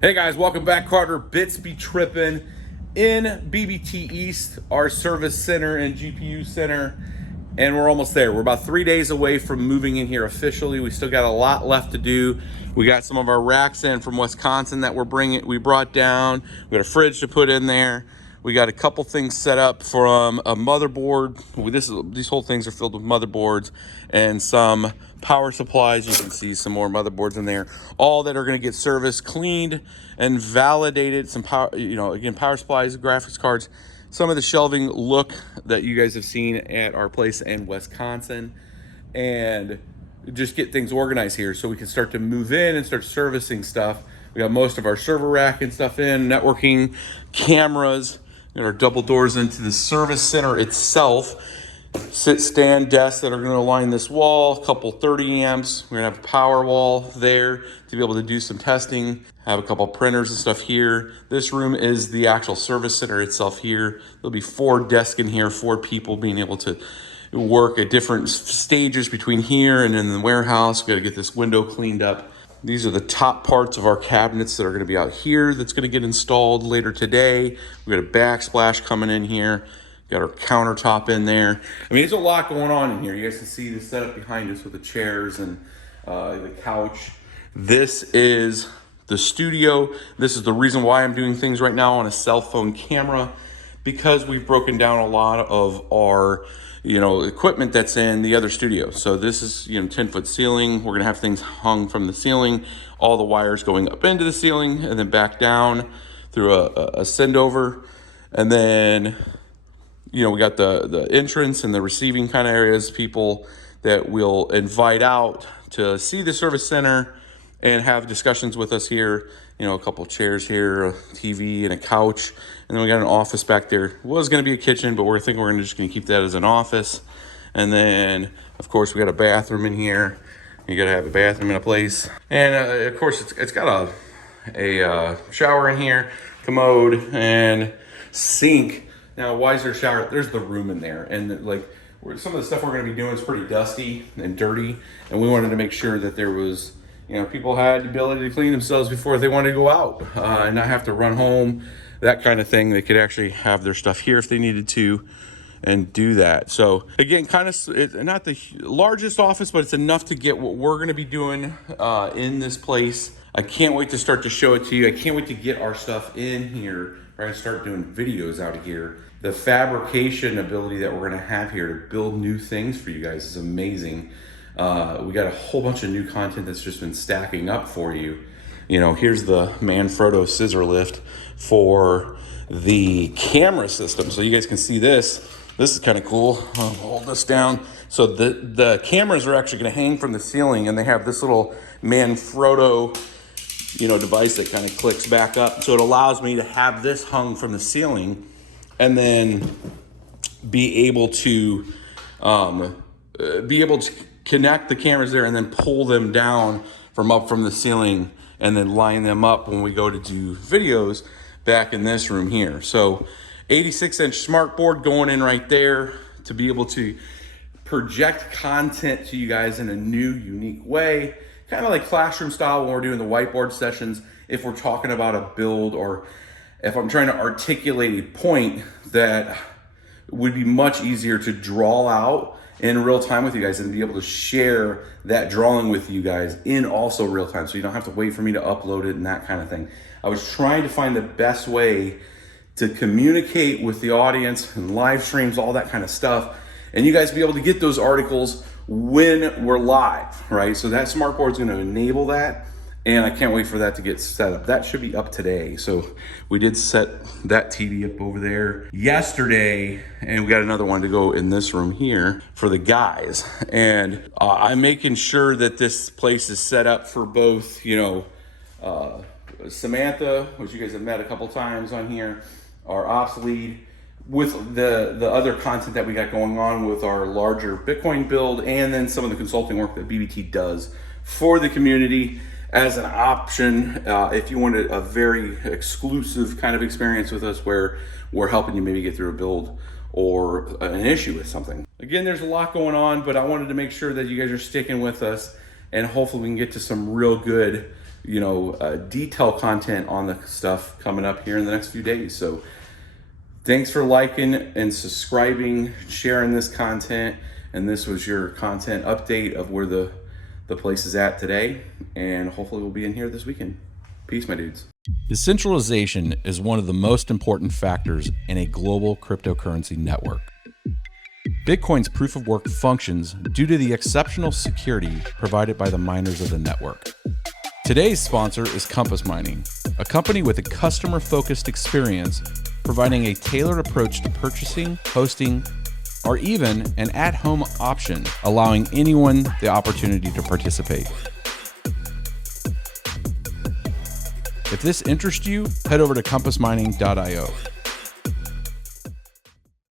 Hey guys, welcome back. Carter, BitsBeTrippin in BBT East, our service center and GPU center, and we're almost there. We're about 3 days away from moving in here officially. We still got a lot left to do. We got some of our racks in from Wisconsin that we brought down. We got a fridge to put in there. We got a couple things set up from a motherboard. These whole things are filled with motherboards and some power supplies. You can see some more motherboards in there, all that are going to get serviced, cleaned, and validated. Some power, again, power supplies, graphics cards, some of the shelving look that you guys have seen at our place in Wisconsin, and just get things organized here so we can start to move in and start servicing stuff. We got most of our server rack and stuff in, networking, cameras, and our double doors into the service center itself. Sit stand desks that are going to line this wall, a couple 30 amps. We're going to have a power wall there to be able to do some testing. Have a couple printers and stuff here. This room is the actual service center itself here. There'll be 4 desks in here, 4 people being able to work at different stages between here and in the warehouse. We got to get this window cleaned up. These are the top parts of our cabinets that are going to be out here that's going to get installed later today. We got a backsplash coming in here. Got our countertop in there. I mean, there's a lot going on in here. You guys can see the setup behind us with the chairs and the couch. This is the studio. This is the reason why I'm doing things right now on a cell phone camera, because we've broken down a lot of our equipment that's in the other studio. So this is 10-foot ceiling. We're gonna have things hung from the ceiling, all the wires going up into the ceiling and then back down through a send over. And then we got the entrance and the receiving kind of areas, people that we'll invite out to see the service center and have discussions with us here. A couple chairs here, a TV and a couch. And then we got an office back there. It was going to be a kitchen, but we're thinking we're just going to keep that as an office. And then, of course, we got a bathroom in here. You got to have a bathroom in a place. And, of course, it's got a shower in here, commode, and sink. Now, why is there a shower? There's the room in there. And, some of the stuff we're going to be doing is pretty dusty and dirty. And we wanted to make sure that there was, people had the ability to clean themselves before they wanted to go out and not have to run home, that kind of thing. They could actually have their stuff here if they needed to and do that. So again, it's not the largest office, but it's enough to get what we're going to be doing in this place. I can't wait to start to show it to you. I can't wait to get our stuff in here. We're going to start doing videos out of here. The fabrication ability that we're going to have here to build new things for you guys is amazing. We got a whole bunch of new content that's just been stacking up for you. Here's the Manfrotto scissor lift for the camera system. So you guys can see this. This is kind of cool. I'll hold this down. So the cameras are actually going to hang from the ceiling, and they have this little Manfrotto, device that kind of clicks back up. So it allows me to have this hung from the ceiling and then be able to connect the cameras there and then pull them down from the ceiling and then line them up when we go to do videos back in this room here. So 86-inch smart board going in right there to be able to project content to you guys in a new, unique way, kind of like classroom style when we're doing the whiteboard sessions. If we're talking about a build, or if I'm trying to articulate a point that would be much easier to draw out in real time with you guys and be able to share that drawing with you guys in also real time, so you don't have to wait for me to upload it and that kind of thing. I was trying to find the best way to communicate with the audience and live streams, all that kind of stuff, and you guys be able to get those articles when we're live, right? So that smart board is going to enable that, and I can't wait for that to get set up. That should be up today. So we did set that TV up over there yesterday, and we got another one to go in this room here for the guys. And I'm making sure that this place is set up for both, Samantha, which you guys have met a couple times on here, our ops lead, with the other content that we got going on with our larger Bitcoin build, and then some of the consulting work that BBT does for the community as an option if you wanted a very exclusive kind of experience with us where we're helping you maybe get through a build or an issue with something. Again, there's a lot going on, but I wanted to make sure that you guys are sticking with us, and hopefully we can get to some real good detail content on the stuff coming up here in the next few days. So thanks for liking and subscribing, sharing this content. And this was your content update of where the place is at today. And hopefully we'll be in here this weekend. Peace, my dudes. Decentralization is one of the most important factors in a global cryptocurrency network. Bitcoin's proof of work functions due to the exceptional security provided by the miners of the network. Today's sponsor is Compass Mining, a company with a customer-focused experience providing a tailored approach to purchasing, hosting, or even an at-home option, allowing anyone the opportunity to participate. If this interests you, head over to compassmining.io.